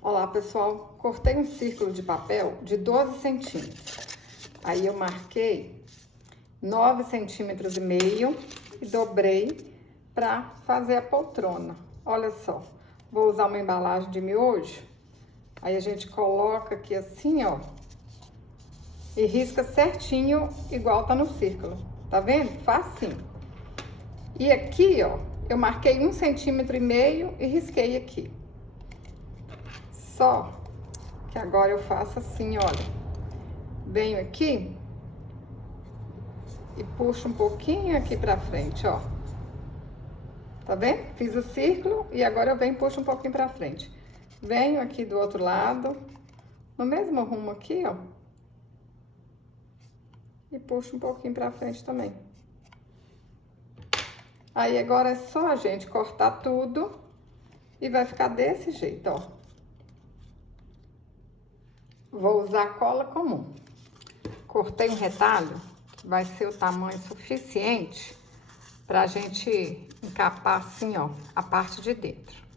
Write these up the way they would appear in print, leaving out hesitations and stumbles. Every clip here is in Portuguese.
Olá, pessoal. Cortei um círculo de papel de 12 centímetros. Aí eu marquei 9,5 centímetros e dobrei para fazer a poltrona. Olha só, vou usar uma embalagem de miojo. Aí a gente coloca aqui assim, ó, e risca certinho, igual tá no círculo. Tá vendo? Facinho. E aqui, ó, eu marquei 1,5 centímetro e risquei aqui. Só que agora eu faço assim, olha. Venho aqui e puxo um pouquinho aqui pra frente, ó. Tá vendo? Fiz o círculo e agora eu venho e puxo um pouquinho pra frente. Venho aqui do outro lado, no mesmo rumo aqui, ó. E puxo um pouquinho pra frente também. Aí agora é só a gente cortar tudo e vai ficar desse jeito, ó. Vou usar cola comum. Cortei um retalho, que vai ser o tamanho suficiente pra gente encapar assim, ó, a parte de dentro.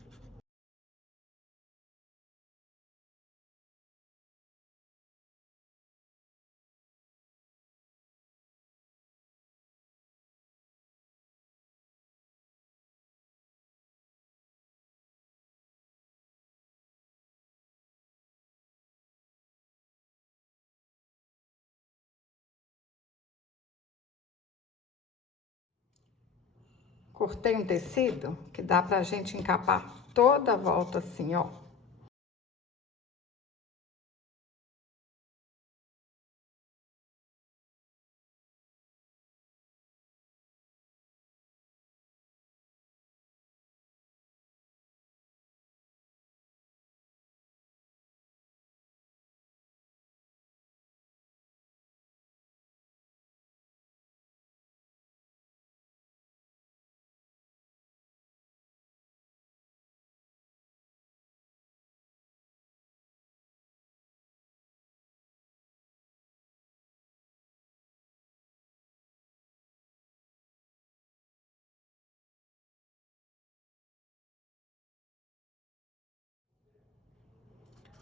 Cortei um tecido que dá pra gente encapar toda a volta assim, ó.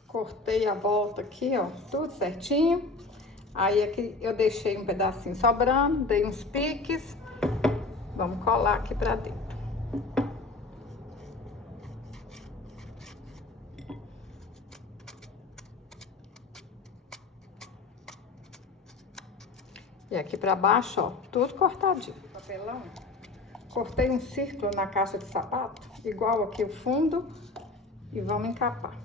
Cortei a volta aqui, ó, tudo certinho. Aí aqui eu deixei um pedacinho sobrando, dei uns piques. Vamos colar aqui pra dentro. E aqui pra baixo, ó, tudo cortadinho. Papelão. Cortei um círculo na caixa de sapato, igual aqui o fundo, e vamos encapar.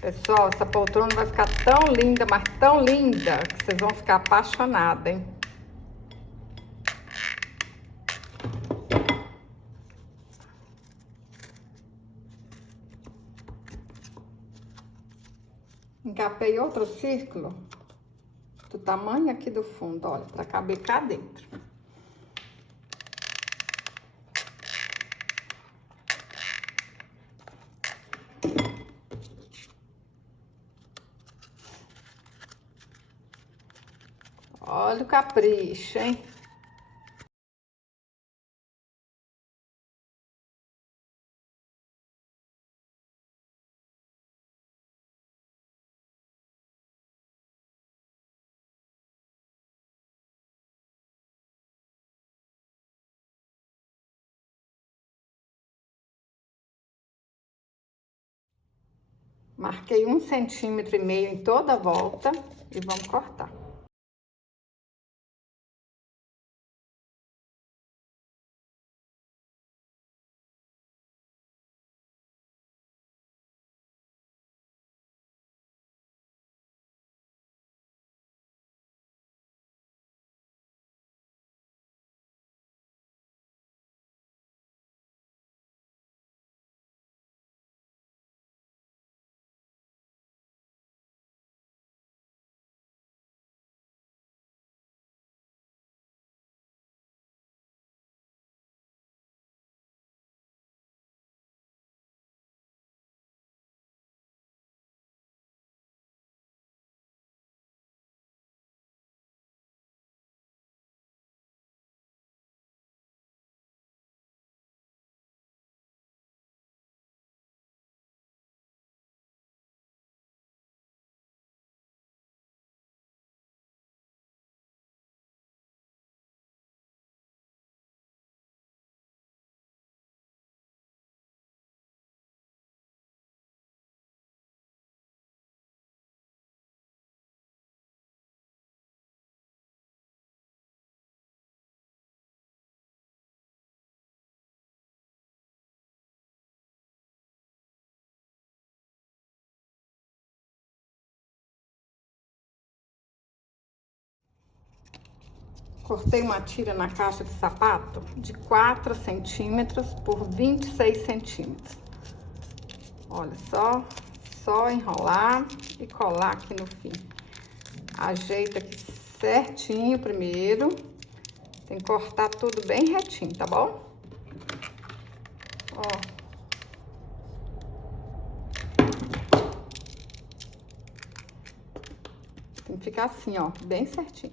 Pessoal, essa poltrona vai ficar tão linda, mas tão linda, que vocês vão ficar apaixonados, hein? Encapei outro círculo do tamanho aqui do fundo, olha, pra caber cá dentro. Olha o capricho, hein? Marquei 1,5 centímetro em toda a volta e vamos cortar. Cortei uma tira na caixa de sapato de 4 centímetros por 26 centímetros. Olha só enrolar e colar aqui no fim. Ajeita aqui certinho primeiro. Tem que cortar tudo bem retinho, tá bom? Ó. Tem que ficar assim, ó, bem certinho.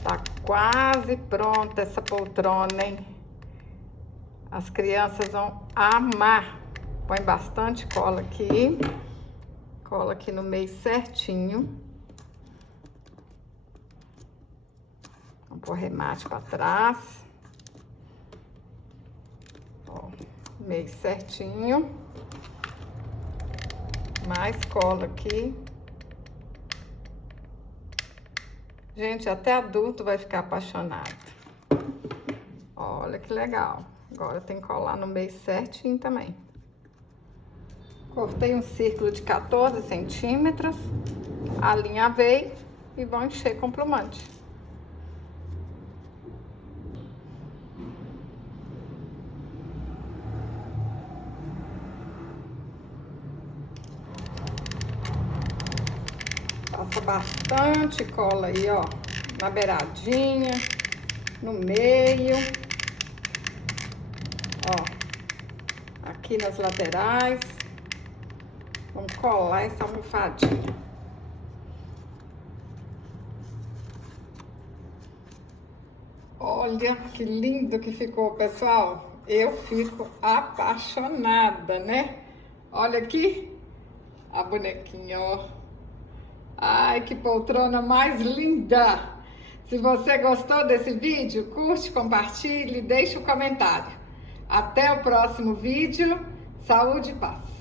Tá quase pronta essa poltrona, hein? As crianças vão amar. Põe bastante cola aqui. Cola aqui no meio certinho. Vamos pôr remate pra trás. Ó, meio certinho. Mais cola aqui. Gente, até adulto vai ficar apaixonado. Olha que legal. Agora tem que colar no meio certinho também. Cortei um círculo de 14 centímetros. Alinhavei e vou encher com plumante. Passa bastante cola aí, ó, na beiradinha, no meio, ó, aqui nas laterais. Vamos colar essa almofadinha. Olha que lindo que ficou, pessoal. Eu fico apaixonada, né? Olha aqui a bonequinha, ó. Ai, que poltrona mais linda! Se você gostou desse vídeo, curte, compartilhe, deixe um comentário. Até o próximo vídeo. Saúde e paz!